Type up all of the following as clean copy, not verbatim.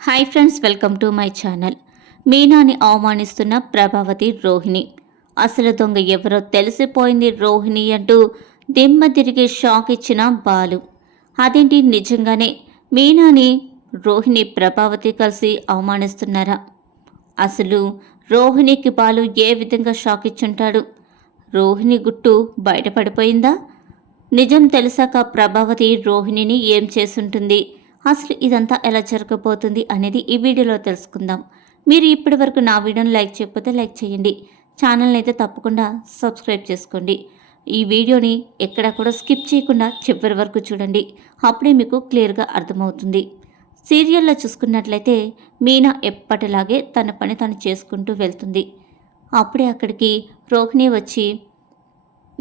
Hi friends, welcome to my channel. మీనాని అవమానిస్తున్న ప్రభావతి రోహిణి. అసలు దొంగ ఎవరో తెలిసిపోయింది రోహిణి అంటూ దిమ్మ తిరిగి షాక్ ఇచ్చిన బాలు. అదేంటి, నిజంగానే మీనాని రోహిణి ప్రభావతి కలిసి అవమానిస్తున్నారా? అసలు రోహిణికి బాలు ఏ విధంగా షాక్ ఇచ్చుంటాడు? రోహిణి గుట్టు బయటపడిపోయిందా? నిజం తెలిసాక ప్రభావతి రోహిణిని ఏం చేసుంటుంది? అసలు ఇదంతా ఎలా జరగబోతుంది అనేది ఈ వీడియోలో తెలుసుకుందాం. మీరు ఇప్పటి వరకు నా వీడియోని లైక్ చేయకపోతే లైక్ చేయండి. ఛానల్ని అయితే తప్పకుండా సబ్స్క్రైబ్ చేసుకోండి. ఈ వీడియోని ఎక్కడా కూడా స్కిప్ చేయకుండా చివరి వరకు చూడండి. అప్పుడే మీకు క్లియర్గా అర్థమవుతుంది. సీరియల్లో చూసుకున్నట్లయితే మీనా ఎప్పటిలాగే తన పని తను చేసుకుంటూ వెళ్తుంది. అప్పుడే అక్కడికి రోహిణి వచ్చి,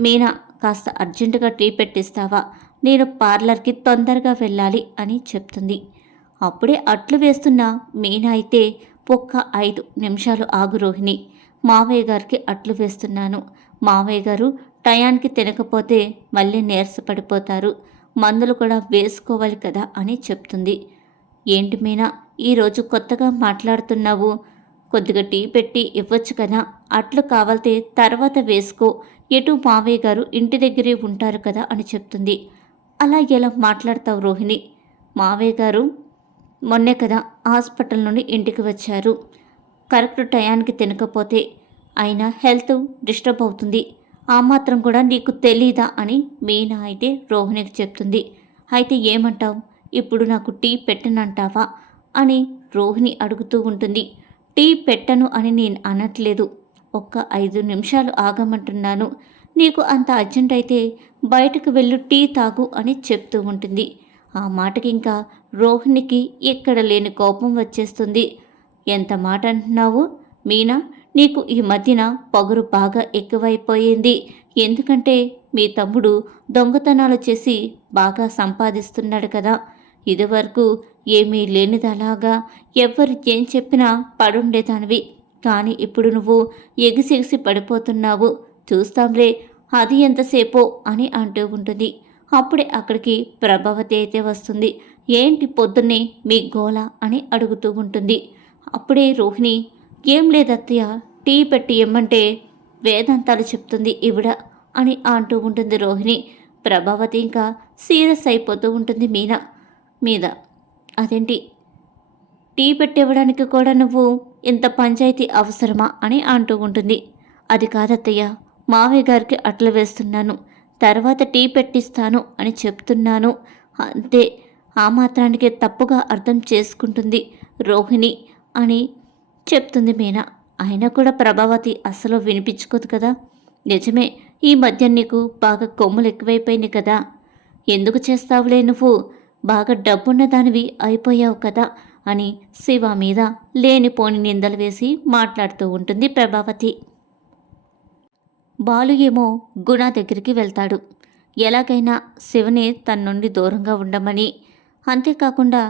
మీనా కాస్త అర్జెంటుగా టీ పెట్టిస్తావా, నేను పార్లర్కి తొందరగా వెళ్ళాలి అని చెప్తుంది. అప్పుడే అట్లు వేస్తున్న మీనా అయితే, ఒక్క 5 నిమిషాలు ఆగు రోహిణి, మావయ్య గారికి అట్లు వేస్తున్నాను. మావయ్య గారు టయానికి తినకపోతే మళ్ళీ నీరసపడిపోతారు, మందులు కూడా వేసుకోవాలి కదా అని చెప్తుంది. ఏంటి మీనా, ఈరోజు కొత్తగా మాట్లాడుతున్నావు? కొద్దిగా టీ పెట్టి ఇవ్వచ్చు కదా, అట్లు కావాలితే తర్వాత వేసుకో, ఎటు మావయ్య గారు ఇంటి దగ్గరే ఉంటారు కదా అని చెప్తుంది. అలా ఎలా మాట్లాడతావు రోహిణి? మావయ్య గారు మొన్నే కదా హాస్పిటల్ నుండి ఇంటికి వచ్చారు. కరెక్ట్ టయానికి తినకపోతే ఆయన హెల్త్ డిస్టర్బ్ అవుతుంది, ఆ మాత్రం కూడా నీకు తెలీదా అని మీనా అయితే రోహిణికి చెప్తుంది. అయితే ఏమంటావు, ఇప్పుడు నాకు టీ పెట్టనంటావా అని రోహిణి అడుగుతూ ఉంటుంది. టీ పెట్టను అని నేను అనట్లేదు, ఒక్క 5 నిమిషాలు ఆగమంటున్నాను. నీకు అంత అర్జెంట్ అయితే బయటకు వెళ్ళు, టీ తాగు అని చెప్తూ ఉంటుంది. ఆ మాటకి ఇంకా రోహిణికి ఎక్కడ లేని కోపం వచ్చేస్తుంది. ఎంత మాట అంటున్నావు మీనా, నీకు ఈ మధ్యన పొగరు బాగా ఎక్కువైపోయింది. ఎందుకంటే మీ తమ్ముడు దొంగతనాలు చేసి బాగా సంపాదిస్తున్నాడు కదా. ఇదివరకు ఏమీ లేనిదలాగా ఎవ్వరు ఏం చెప్పినా పడుండేదానివి, కానీ ఇప్పుడు నువ్వు ఎగిసెగిసి పడిపోతున్నావు. చూస్తాంలే అది ఎంతసేపో అని అంటూ ఉంటుంది. అప్పుడే అక్కడికి ప్రభావతి అయితే వస్తుంది. ఏంటి పొద్దున్నే మీ గోల అని అడుగుతూ ఉంటుంది. అప్పుడే రోహిణి, ఏం లేదత్తయ్య, టీ పెట్టి ఇమ్మంటే వేదాంతాలు చెప్తుంది ఈవిడ అని అంటూ ఉంటుంది రోహిణి. ప్రభావతి ఇంకా సీరియస్ అయిపోతూ ఉంటుంది మీనా మీద. అదేంటి, టీ పెట్టివ్వడానికి కూడా నువ్వు ఇంత పంచాయతీ అవసరమా అని అంటూ ఉంటుంది. అది కాదత్తయ్య, మావయ్య గారికి అట్లు వేస్తున్నాను, తర్వాత టీ పెట్టిస్తాను అని చెప్తున్నాను అంతే. ఆ మాత్రానికే తప్పుగా అర్థం చేసుకుంటుంది రోహిణి అని చెప్తుంది మీనా. అయినా కూడా ప్రభావతి అస్సలు వినిపించుకోదు కదా. నిజమే, ఈ మధ్య నీకు బాగా కొమ్ములు ఎక్కువైపోయినాయి కదా. ఎందుకు చేస్తావులే, నువ్వు బాగా డబ్బున్న దానివి అయిపోయావు కదా అని శివ మీద లేనిపోని నిందలు వేసి మాట్లాడుతూ ఉంటుంది ప్రభావతి. బాలు ఏమో గుణ దగ్గరికి వెళ్తాడు. ఎలాగైనా శివని తన నుండి దూరంగా ఉండమని, అంతేకాకుండా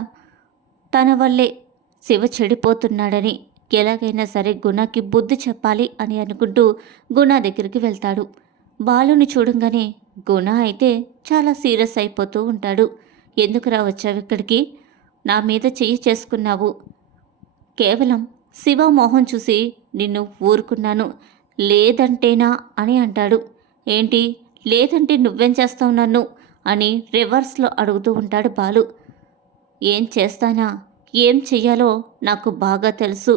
తన వల్లే శివ చెడిపోతున్నాడని, ఎలాగైనా సరే గుణకి బుద్ధి చెప్పాలి అని అనుకుంటూ గుణ దగ్గరికి వెళ్తాడు. బాలుని చూడంగానే గుణ అయితే చాలా సీరియస్ అయిపోతూ ఉంటాడు. ఎందుకురా వచ్చావు ఇక్కడికి, నా మీద చెయ్యి చేసుకున్నావు, కేవలం శివ మోహన్ చూసి నిన్ను ఊరుకున్నాను, లేదంటేనా అని అంటాడు. ఏంటి లేదంటే నువ్వేం చేస్తావు నన్ను అని రివర్స్లో అడుగుతూ ఉంటాడు బాలు. ఏం చేస్తానా, ఏం చెయ్యాలో నాకు బాగా తెలుసు.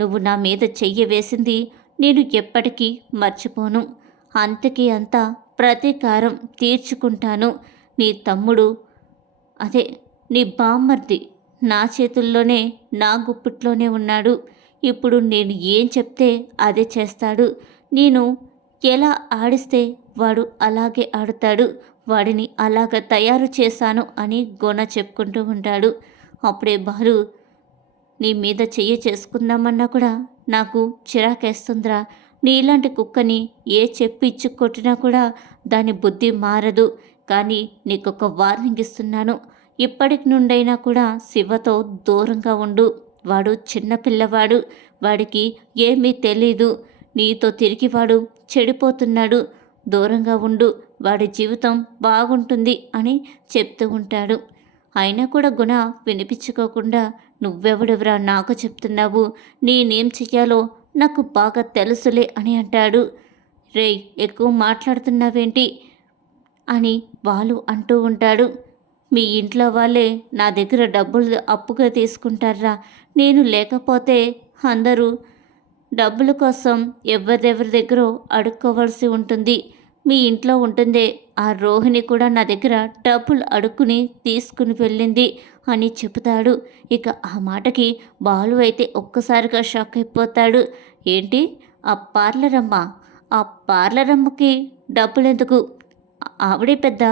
నువ్వు నా మీద చెయ్యి వేసింది నేను ఎప్పటికీ మర్చిపోను, అంతకీ అంతా ప్రతీకారం తీర్చుకుంటాను. నీ తమ్ముడు, అదే నీ బామ్మర్ది నా చేతుల్లోనే నా గుప్పిట్లోనే ఉన్నాడు. ఇప్పుడు నేను ఏం చెప్తే అదే చేస్తాడు. నేను ఎలా ఆడిస్తే వాడు అలాగే ఆడుతాడు. వాడిని అలాగ తయారు చేశాను అని గుణ చెప్పుకుంటూ ఉంటాడు. అప్పుడే బాలు, నీ మీద చెయ్యి చేసుకుందామన్నా కూడా నాకు చిరాకేస్తుందిరా. నీలాంటి కుక్కని ఏ చెప్పి ఇచ్చి కొట్టినా కూడా దాని బుద్ధి మారదు. కానీ నీకొక వార్నింగ్ ఇస్తున్నాను, ఇప్పటికి నుండైనా కూడా శివతో దూరంగా ఉండు. వాడు చిన్నపిల్లవాడు, వాడికి ఏమీ తెలీదు. నీతో తిరిగి వాడు చెడిపోతున్నాడు, దూరంగా ఉండు, వాడి జీవితం బాగుంటుంది అని చెప్తూ ఉంటాడు. అయినా కూడా గుణ వినిపించుకోకుండా నువ్వెవడెవరా నాకు చెప్తున్నావు, నేనేం చెయ్యాలో నాకు బాగా తెలుసులే అని అంటాడు. రేయ్, ఎక్కువ మాట్లాడుతున్నావేంటి అని బాలు అంటూ ఉంటాడు. మీ ఇంట్లో వాళ్ళే నా దగ్గర డబ్బులు అప్పుగా తీసుకుంటారా? నేను లేకపోతే అందరూ డబ్బుల కోసం ఎవరి దగ్గర అడుక్కోవాల్సి ఉంటుంది. మీ ఇంట్లో ఉంటుందే ఆ రోహిణి కూడా నా దగ్గర డబ్బులు అడుక్కుని తీసుకుని వెళ్ళింది అని చెబుతాడు. ఇక ఆ మాటకి బాలు అయితే ఒక్కసారిగా షాక్ అయిపోతాడు. ఏంటి, ఆ పార్లర్ అమ్మకి డబ్బులెందుకు? ఆవిడే పెద్ద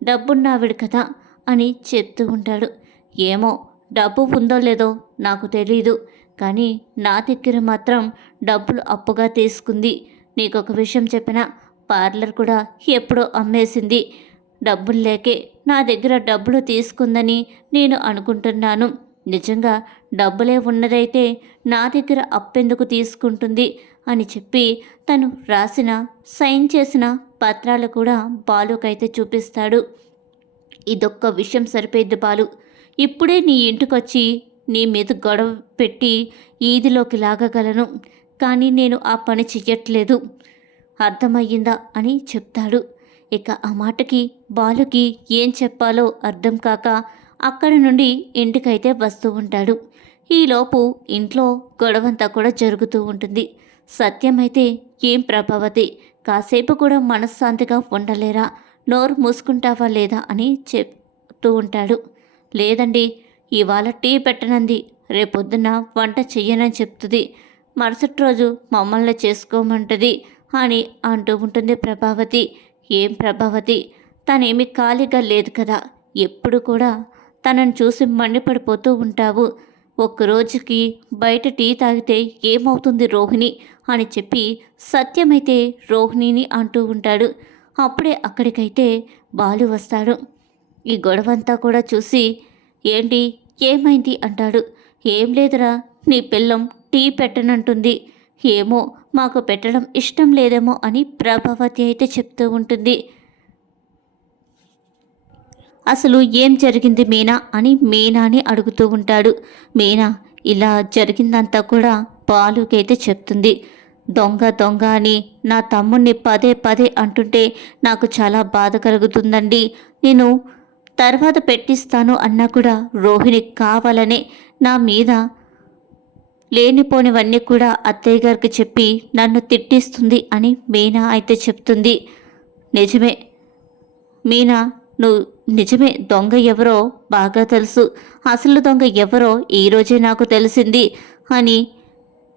డబ్బున్న ఆవిడ కదా అని చెప్తూ ఉంటాడు. ఏమో, డబ్బు ఉందో లేదో నాకు తెలీదు, కానీ నా దగ్గర మాత్రం డబ్బులు అప్పుగా తీసుకుంది. నీకొక విషయం చెప్పినా, పార్లర్ కూడా ఎప్పుడో అమ్మేసింది. డబ్బులు లేకే నా దగ్గర డబ్బులు తీసుకుందని నేను అనుకుంటున్నాను. నిజంగా డబ్బులే ఉన్నదైతే నా దగ్గర అప్పెందుకు తీసుకుంటుంది అని చెప్పి తను రాసిన సైన్ చేసిన పత్రాలు కూడా బాలుకైతే చూపిస్తాడు. ఇదొక్క విషయం సరిపోయింది బాలు, ఇప్పుడే నీ ఇంటికొచ్చి నీ మీద గొడవ పెట్టి ఈదిలోకి లాగగలను, కానీ నేను ఆ పని చెయ్యట్లేదు, అర్థమయ్యిందా అని చెప్తాడు. ఇక ఆ మాటకి బాలుకి ఏం చెప్పాలో అర్థం కాక అక్కడి నుండి ఇంటికైతే వస్తూ ఉంటాడు. ఈలోపు ఇంట్లో గొడవంతా కూడా జరుగుతూ ఉంటుంది. సత్యమైతే, ఏం ప్రభావతి, కాసేపు కూడా మనశ్శాంతిగా ఉండలేరా? నోరు మూసుకుంటావా లేదా అని చెప్తూ ఉంటాడు. లేదండి, ఇవాళ టీ పెట్టనంది, రేపొద్దున వంట చెయ్యనని చెప్తుంది, మరుసటి రోజు మమ్మల్ని చేసుకోమంటది అని అంటూ ఉంటుంది ప్రభావతి. ఏం ప్రభావతి, తనేమి ఖాళీగా లేదు కదా, ఎప్పుడు కూడా తనను చూసి మండిపడిపోతూ ఉంటావు. ఒక్కరోజుకి బయట టీ తాగితే ఏమవుతుంది రోహిణి అని చెప్పి సత్యమైతే రోహిణిని అంటూ ఉంటాడు. అప్పుడే అక్కడికైతే బాలు వస్తాడు. ఈ గొడవంతా కూడా చూసి, ఏంటి, ఏమైంది అంటాడు. ఏం లేదురా, నీ పిల్లం టీ పెట్టనంటుంది, ఏమో మాకు పెట్టడం ఇష్టం లేదేమో అని ప్రభావతి అయితే చెప్తూ ఉంటుంది. అసలు ఏం జరిగింది మీనా అని మీనాని అడుగుతూ ఉంటాడు. మీనా ఇలా జరిగిందంతా కూడా బాలుకైతే చెప్తుంది. దొంగ దొంగ అని నా తమ్ముణ్ణి పదే పదే అంటుంటే నాకు చాలా బాధ కలుగుతుందండి. నేను తర్వాత పెట్టిస్తాను అన్నా కూడా రోహిణి కావాలనే నా మీద లేనిపోనివన్నీ కూడా అత్తయ్య గారికి చెప్పి నన్ను తిట్టిస్తుంది అని మీనా అయితే చెప్తుంది. నిజమే మీనా, నువ్వు నిజమే, దొంగ ఎవరో బాగా తెలుసు, అసలు దొంగ ఎవరో ఈరోజే నాకు తెలిసింది అని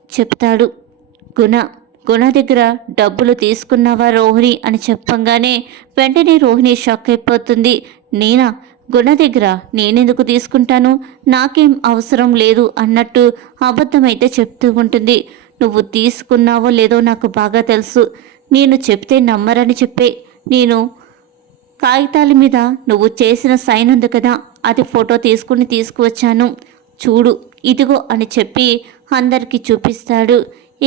చెప్తాడు. గుణ దగ్గర డబ్బులు తీసుకున్నావా రోహిణి అని చెప్పంగానే వెంటనే రోహిణి షాక్ అయిపోతుంది. నేనా? గుణ దగ్గర నేనెందుకు తీసుకుంటాను, నాకేం అవసరం లేదు అన్నట్టు అబద్ధమైతే చెప్తూ ఉంటుంది. నువ్వు తీసుకున్నావో లేదో నాకు బాగా తెలుసు, నేను చెప్తే నమ్మరని చెప్పే నేను కాగితాల మీద నువ్వు చేసిన సైన్ ఉంది కదా, అది ఫోటో తీసుకువచ్చాను, చూడు ఇదిగో అని చెప్పి అందరికీ చూపిస్తాడు.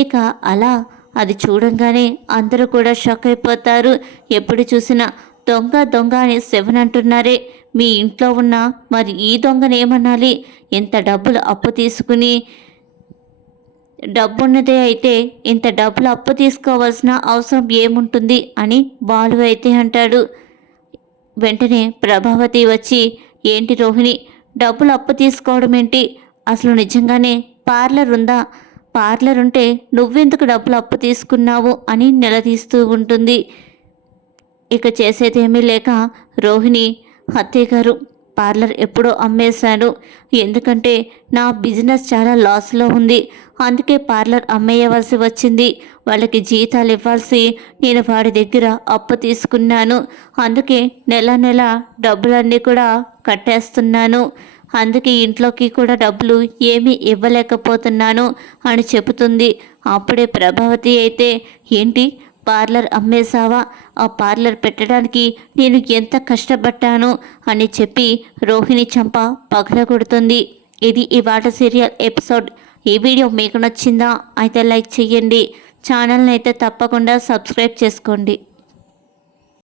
ఇక అలా అది చూడంగానే అందరూ కూడా షాక్ అయిపోతారు. ఎప్పుడు చూసినా దొంగ దొంగ అని సెవెన్ అంటున్నారే, మీ ఇంట్లో ఉన్న మరి ఈ దొంగనేమనాలి? ఎంత డబ్బులు అప్పు తీసుకుని, డబ్బున్నదే అయితే ఇంత డబ్బులు అప్పు తీసుకోవాల్సిన అవసరం ఏముంటుంది అని బాలు అయితే అంటాడు. వెంటనే ప్రభావతి వచ్చి, ఏంటి రోహిణి, డబ్బులు అప్పు తీసుకోవడం ఏంటి? అసలు నిజంగానే పార్లర్ ఉందా? పార్లర్ ఉంటే నువ్వెందుకు డబ్బులు అప్పు తీసుకున్నావు అని నిలదీస్తూ ఉంటుంది. ఇక చేసేదేమీ లేక రోహిణి, అత్తయ్య గారు పార్లర్ ఎప్పుడో అమ్మేశాను, ఎందుకంటే నా బిజినెస్ చాలా లాస్లో ఉంది, అందుకే పార్లర్ అమ్మేయవలసి వచ్చింది, వాళ్ళకి జీతాలు ఇవ్వాల్సి నేను వాడి దగ్గర అప్పు తీసుకున్నాను, అందుకే నెల నెల డబ్బులన్నీ కూడా కట్టేస్తున్నాను, అందుకే ఇంట్లోకి కూడా డబ్బులు ఏమీ ఇవ్వలేకపోతున్నాను అని చెబుతుంది. అప్పుడే ప్రభావతి అయితే, ఏంటి పార్లర్ అమ్మేశావా? ఆ పార్లర్ పెట్టడానికి నేను ఎంత కష్టపడ్డాను అని చెప్పి రోహిణి చంప పగలగొడుతుంది. ఇది ఇవాళ సీరియల్ ఎపిసోడ్. ఈ వీడియో మీకు నచ్చిందా? అయితే లైక్ చేయండి, ఛానల్ని అయితే తప్పకుండా సబ్స్క్రైబ్ చేసుకోండి.